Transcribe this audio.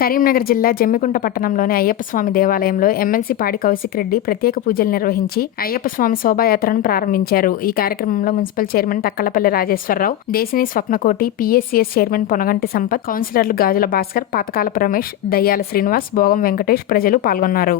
కరీంనగర్ జిల్లా జమ్మికుంట పట్టణంలోని అయ్యప్ప స్వామి దేవాలయంలో ఎమ్మెల్సీ పాడి కౌశిక్ రెడ్డి ప్రత్యేక పూజలు నిర్వహించి అయ్యప్ప స్వామి శోభాయాత్రను ప్రారంభించారు. ఈ కార్యక్రమంలో municipal chairman Takkalapalli Rajeshwara Rao Desini Swapnakoti PSCS chairman Ponaganti Sampath కౌన్సిలర్లు గాజుల భాస్కర్ పాతకాలపు రమేష్ దయ్యాల శ్రీనివాస్ భోగం వెంకటేష్ ప్రజలు పాల్గొన్నారు.